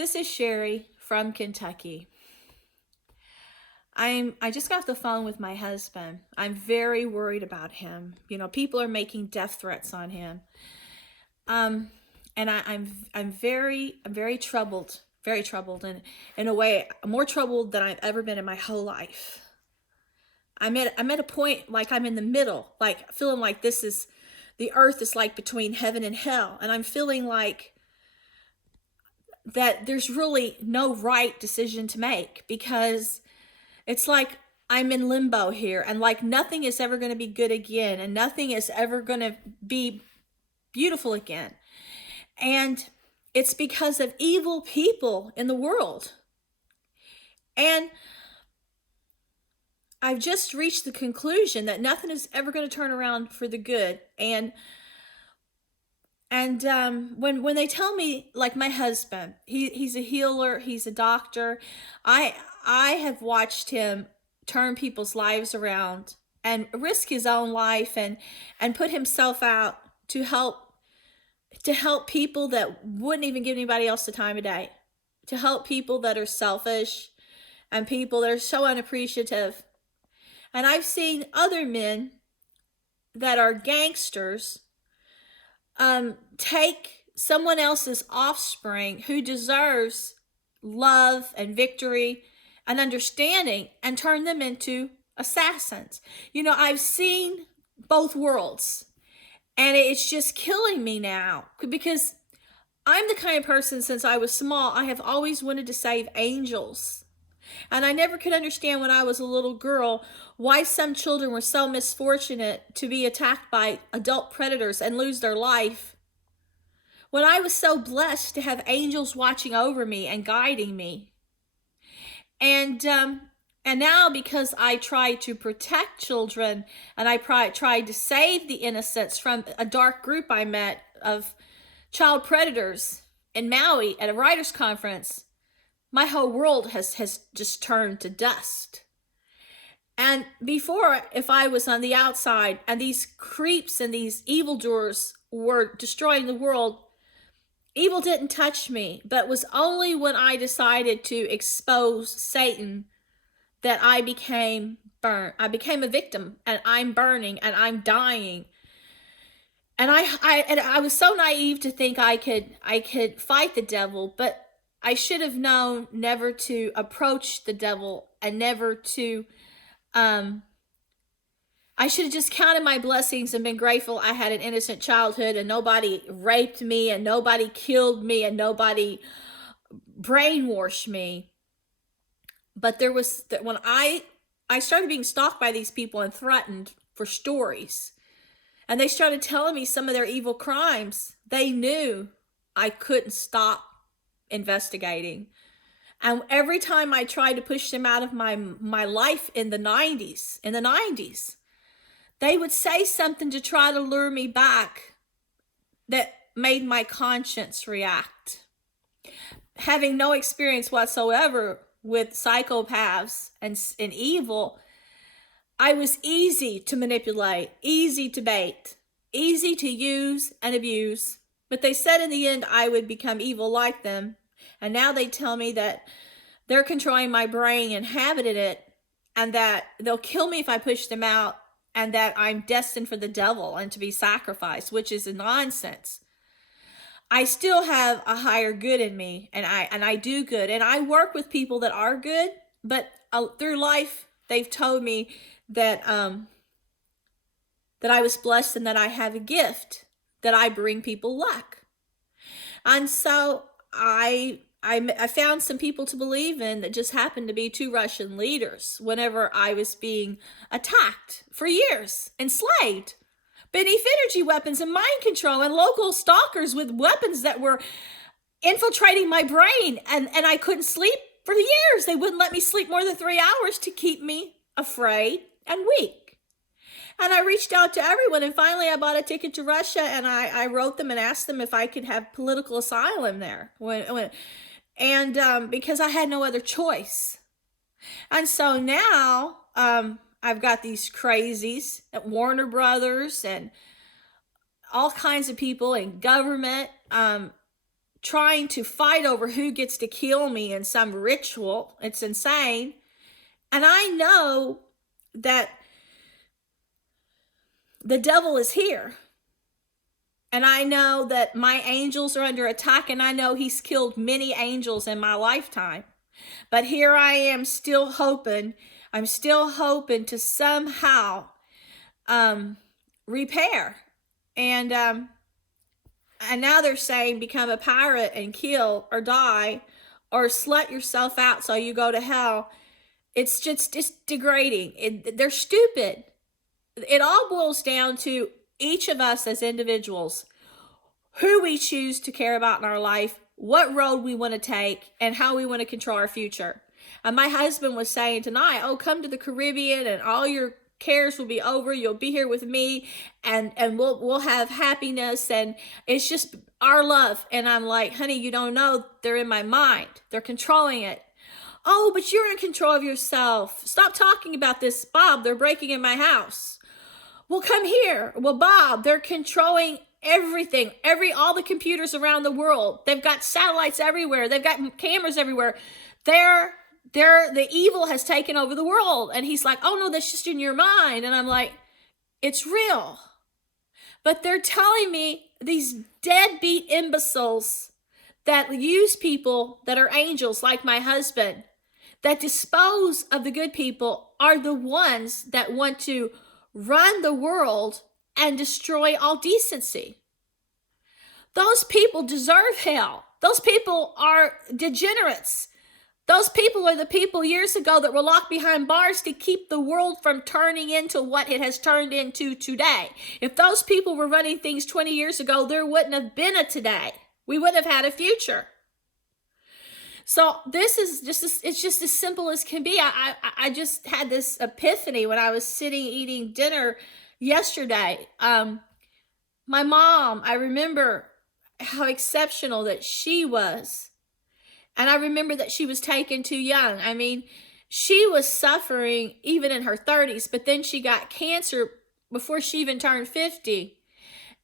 This is Sherry from Kentucky. I just got off the phone with my husband. I'm very worried about him. People are making death threats on him. Um, and I'm very troubled, and in a way, more troubled than I've ever been in my whole life. I'm at a point like I'm in the middle, like feeling like the earth is like between heaven and hell, and I'm feeling like that there's really no right decision to make, because it's like I'm in limbo here, and like nothing is ever going to be good again, and nothing is ever going to be beautiful again. And it's because of evil people in the world. And I've just reached the conclusion that nothing is ever going to turn around for the good. When they tell me, like my husband, he's a healer, he's a doctor. I have watched him turn people's lives around and risk his own life and put himself out to help people that wouldn't even give anybody else the time of day, to help people that are selfish and people that are so unappreciative. And I've seen other men that are gangsters take someone else's offspring who deserves love and victory and understanding and turn them into assassins. I've seen both worlds, and it's just killing me now, because I'm the kind of person, since I was small, I have always wanted to save angels. And I never could understand when I was a little girl why some children were so misfortunate to be attacked by adult predators and lose their life, when I was so blessed to have angels watching over me and guiding me. And now, because I try to protect children, and I tried to save the innocents from a dark group I met of child predators in Maui at a writers' conference, my whole world has just turned to dust. And before, if I was on the outside and these creeps and these evildoers were destroying the world, evil didn't touch me. But it was only when I decided to expose Satan that I became burnt. I became a victim, and I'm burning and I'm dying. And I was so naive to think I could fight the devil, but I should have known never to approach the devil, and never to I should have just counted my blessings and been grateful I had an innocent childhood, and nobody raped me, and nobody killed me, and nobody brainwashed me. But there was that when I started being stalked by these people and threatened for stories, and they started telling me some of their evil crimes, they knew I couldn't stop investigating. And every time I tried to push them out of my life in the 90s, they would say something to try to lure me back that made my conscience react. Having no experience whatsoever with psychopaths and evil, I was easy to manipulate, easy to bait, easy to use and abuse. But they said in the end I would become evil like them. And now they tell me that they're controlling my brain and inhabited it, and that they'll kill me if I push them out, and that I'm destined for the devil and to be sacrificed, which is nonsense. I still have a higher good in me, and I do good, and I work with people that are good, but through life they've told me that that I was blessed, and that I have a gift, that I bring people luck. And so I found some people to believe in that just happened to be two Russian leaders whenever I was being attacked for years, enslaved beneath energy weapons and mind control, and local stalkers with weapons that were infiltrating my brain. And I couldn't sleep for years. They wouldn't let me sleep more than 3 hours to keep me afraid and weak. And I reached out to everyone, and finally I bought a ticket to Russia, and I wrote them and asked them if I could have political asylum there. Because I had no other choice. And so now I've got these crazies at Warner Brothers and all kinds of people in government trying to fight over who gets to kill me in some ritual. It's insane. And I know that the devil is here. And I know that my angels are under attack, and I know he's killed many angels in my lifetime. But here I am still hoping. I'm still hoping to somehow repair. And now they're saying become a pirate and kill or die or slut yourself out so you go to hell. It's just degrading. They're stupid. It all boils down to each of us as individuals, who we choose to care about in our life, what road we want to take, and how we want to control our future. And my husband was saying tonight, oh, come to the Caribbean and all your cares will be over. You'll be here with me, and we'll have happiness, and it's just our love. And I'm like, honey, you don't know, they're in my mind. They're controlling it. Oh, but you're in control of yourself. Stop talking about this, Bob. They're breaking in my house. Well, come here. Well, Bob, they're controlling everything. All the computers around the world. They've got satellites everywhere. They've got cameras everywhere. The evil has taken over the world. And he's like, oh no, that's just in your mind. And I'm like, it's real. But they're telling me, these deadbeat imbeciles that use people that are angels like my husband, that dispose of the good people, are the ones that want to run the world and destroy all decency. Those people deserve hell. Those people are degenerates. Those people are the people years ago that were locked behind bars to keep the world from turning into what it has turned into today. If those people were running things 20 years ago, there wouldn't have been a today. We wouldn't have had a future. So this is it's just as simple as can be. I just had this epiphany when I was sitting eating dinner yesterday. My mom, I remember how exceptional that she was. And I remember that she was taken too young. I mean, she was suffering even in her 30s, but then she got cancer before she even turned 50.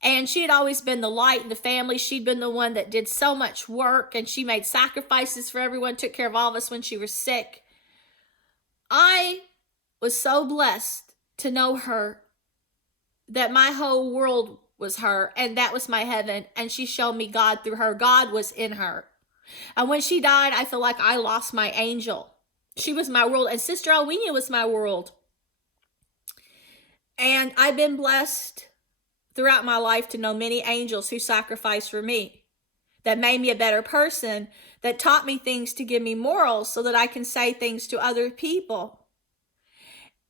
And she had always been the light in the family. She'd been the one that did so much work, and she made sacrifices for everyone, took care of all of us when she was sick. I was so blessed to know her, that my whole world was her, and that was my heaven, and she showed me God through her. God was in her. And when she died, I feel like I lost my angel. She was my world, and Sister Alwina was my world. And I've been blessed throughout my life to know many angels who sacrificed for me, that made me a better person, that taught me things to give me morals so that I can say things to other people.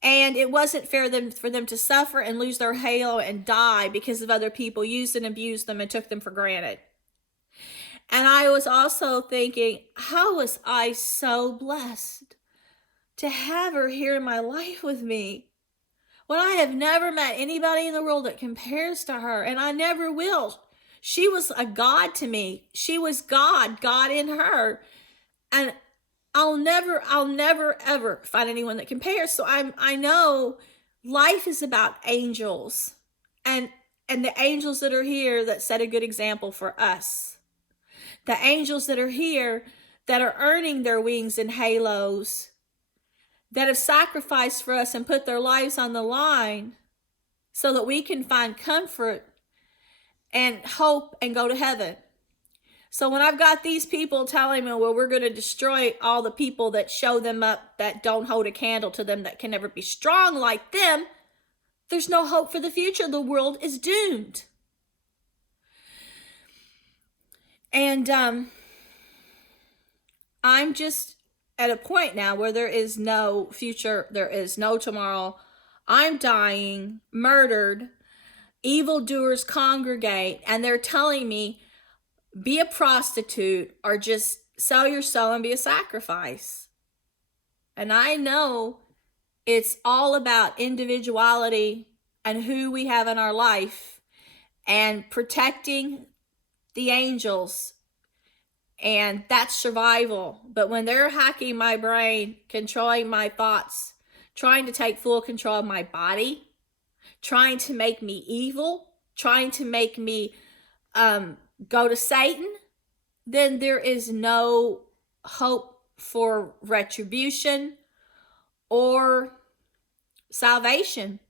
And it wasn't fair for them to suffer and lose their halo and die because of other people used and abused them and took them for granted. And I was also thinking, how was I so blessed to have her here in my life with me, when I have never met anybody in the world that compares to her, and I never will. She was a God to me. She was God in her. And I'll never ever find anyone that compares. So I know life is about angels, and the angels that are here that set a good example for us. The angels that are here that are earning their wings and halos, that have sacrificed for us and put their lives on the line so that we can find comfort and hope and go to heaven. So when I've got these people telling me, well, we're going to destroy all the people that show them up, that don't hold a candle to them, that can never be strong like them, there's no hope for the future. The world is doomed. And I'm just at a point now where there is no future, there is no tomorrow. I'm dying, murdered, evildoers congregate, and they're telling me, be a prostitute or just sell your soul and be a sacrifice. And I know it's all about individuality and who we have in our life and protecting the angels. And that's survival. But when they're hacking my brain, controlling my thoughts, trying to take full control of my body, trying to make me evil, trying to make me go to Satan, then there is no hope for retribution or salvation.